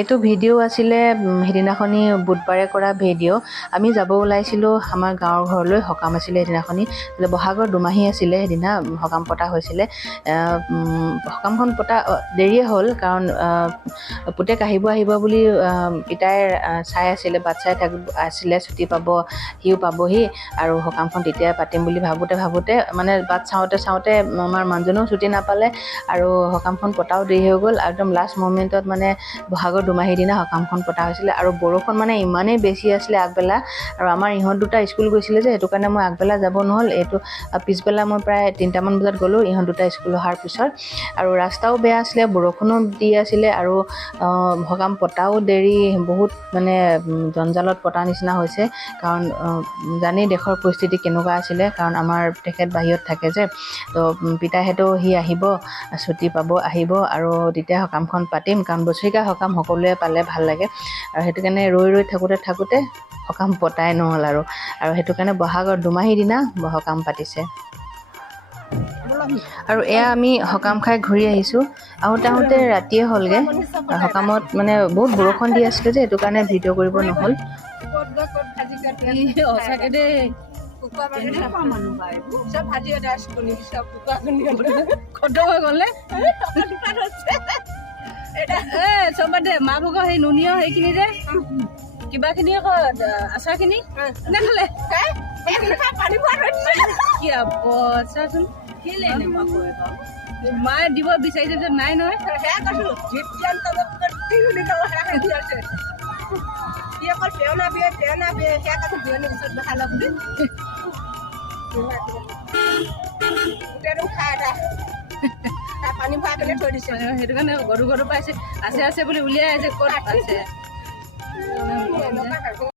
এইটো ভিডিঅ' আছিলে সেইদিনাখনি বুধবাৰে কৰা ভিডিঅ'। আমি যাব ওলাইছিলোঁ আমাৰ গাঁৱৰ ঘৰলৈ, সকাম আছিলে সেইদিনাখনি। বহাগৰ দুমাহী আছিলে, সেইদিনা সকাম পতা হৈছিলে। সকামখন পতা দেৰিয়ে হ'ল, কাৰণ পুতেক আহিব বুলি পিতাই চাই আছিলে, বাট চাই আছিলে, ছুটি পাব, সিও পাবহি আৰু সকামখন তেতিয়াই পাতিম বুলি ভাবোঁতে মানে বাট চাওঁতে আমাৰ মানুহজনেও ছুটি নাপালে আৰু সকামখন পতাও দেৰি হৈ গ'ল। একদম লাষ্ট মমেণ্টত মানে বহাগৰ দুমাহীৰ দিনা সকামখন পতা হৈছিলে আৰু বৰষুণ মানে ইমানেই বেছি আছিলে আগবেলা, আৰু আমাৰ ইহঁত দুটা স্কুল গৈছিলে যে সেইটো কাৰণে মই আগবেলা যাব নহ'ল। এইটো পিছবেলা মই প্ৰায় 3টামান বজাত গ'লোঁ ইহঁত দুটা স্কুল অহাৰ পিছত। আৰু ৰাস্তাও বেয়া আছিলে, বৰষুণো দি আছিলে আৰু সকাম পতাও দেৰি, বহুত মানে জঞ্জালত পতা নিচিনা হৈছে। কাৰণ জানেই দেশৰ পৰিস্থিতি কেনেকুৱা আছিলে, কাৰণ আমাৰ তেখেত বাহিৰত থাকে যে, তো পিতাইহেঁতেও সি আহিব, ছুটি পাব, আহিব আৰু তেতিয়া সকামখন পাতিম, কাৰণ বছৰিকা সকাম সকলোৱে পালে ভাল লাগে। আৰু সেইটো কাৰণে ৰৈ থাকোঁতে সকাম পতাই নহ'ল আৰু সেইটো কাৰণে বহাগৰ দুমাহীৰ দিনা সকাম পাতিছে। আৰু এয়া আমি সকাম খাই ঘূৰি আহিছোঁ। আহোঁতে ৰাতিয়ে হ'লগৈ। সকামত মানে বহুত বৰষুণ দি আছিলে যে সেইটো কাৰণে ভিডিঅ' কৰিব নহ'ল। চব দে মা ভগৰ সেই নুনিয় সেইখিনি যে কিবা খিনি আকৌ আচাৰ খিনি নাখালে চাচোন মায়ে দিব বিচাৰিছে যে নাই নহয়। পানী ভৰাই কেনে থৈ দিছে, সেইটো কাৰণে গৰু পাইছে, আছে বুলি উলিয়াই আছে, ক'ত আছে।